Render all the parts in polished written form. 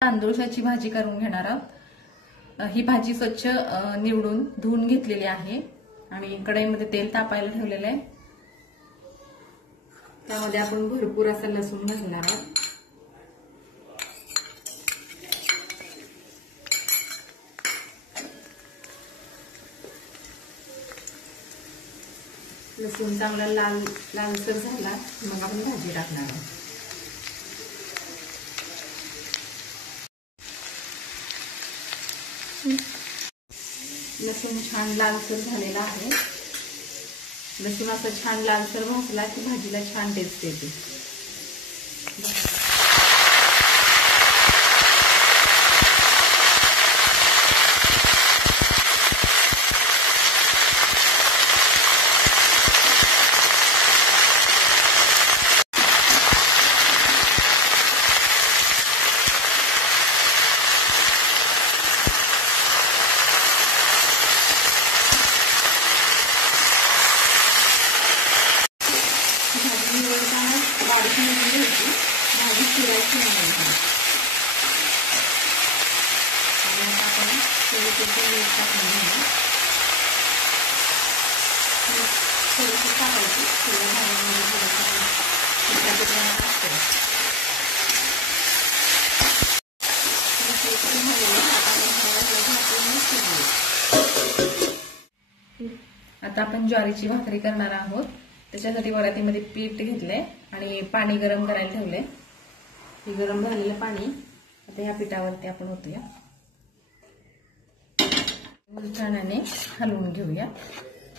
तांदूळाची भाजी करून घेणार आहोत। ही भाजी स्वच्छ निवडून धुवून घेतलेली आहे आणि कढईमध्ये तेल तापायला ठेवलेलं आहे। त्यामध्ये आपण भरपूर असं लसूण घालणार आहोत। लसूण चांगला लालसर झाला मग आपण भाजी टाकणार आहोत। लसूण छान लालसर झालेला आहे। लसूण असं छान लालसर भाजला की भाजीला छान टेस्ट येते। भाजी चिरायची नाही आणि आपण थोडंसं मीठ टाकून घेऊ। थोडंसं टाकायचं सगळ्या भाज्यांमध्ये थोडंसं मिठाचं प्रमाण असतं। आता आपण ज्वारीची भाकरी करणार आहोत। त्याच्यासाठी वरातीमध्ये पीठ घेतलंय आणि पाणी गरम करायला ठेवलंय। हे गरम झालेलं पाणी आता या पिठावरती आपण ओतूया। छानपणे हलवून घेऊया।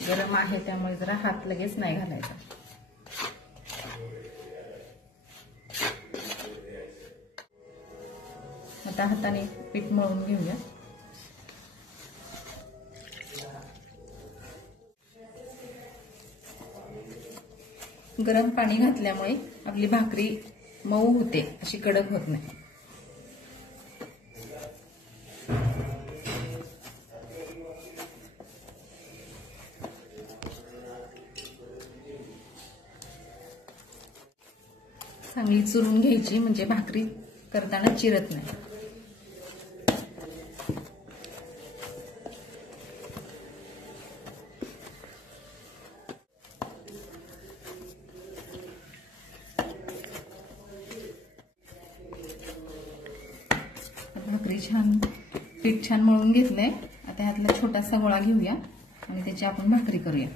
गरम आहे त्यामुळे जरा हात लगेच नाही घालायचा। आता हाताने पीठ मळून घेऊया। गरम पाणी घातल्यामुळे आपली भाकरी मऊ होते, अशी कडक होत नाही। चांगली चुरून घ्यायची म्हणजे भाकरी करताना चिरत नाही। भाकरी छान पीठ छान मळून घेतलंय। आता ह्यातला छोटासा गोळा घेऊया आणि त्याची आपण भाकरी करूया।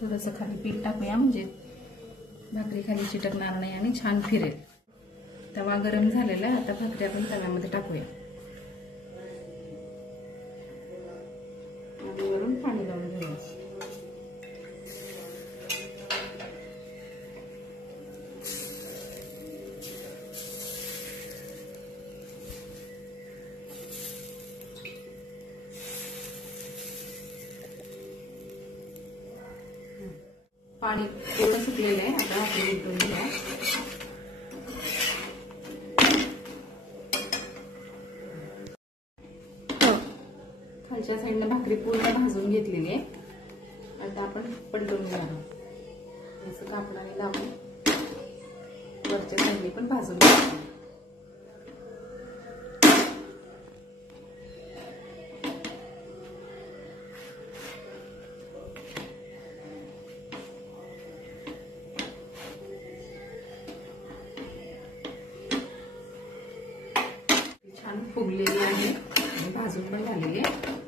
थोडंसं खाली पीठ टाकूया म्हणजे भाकरी खाली चिटकणार नाही आणि छान फिरेल। तवा गरम झालेला आहे। आता भाकरी आपण तव्यामध्ये टाकूया आणि वरून पाणी लावून घेऊया। पाणी थोडं सुकलेलं आहे। आता भाकरी उलटून घ्या। खालच्या साईडने भाकरी पूर्ण भाजून घेतलेली आहे। आता आपण पलटून घेणार आहोत। असं कापडाने लावून वरच्या साईडने पण भाजून घ्यायचं। छान फुगलेली आहे आणि भाजून पण झालेली आहे।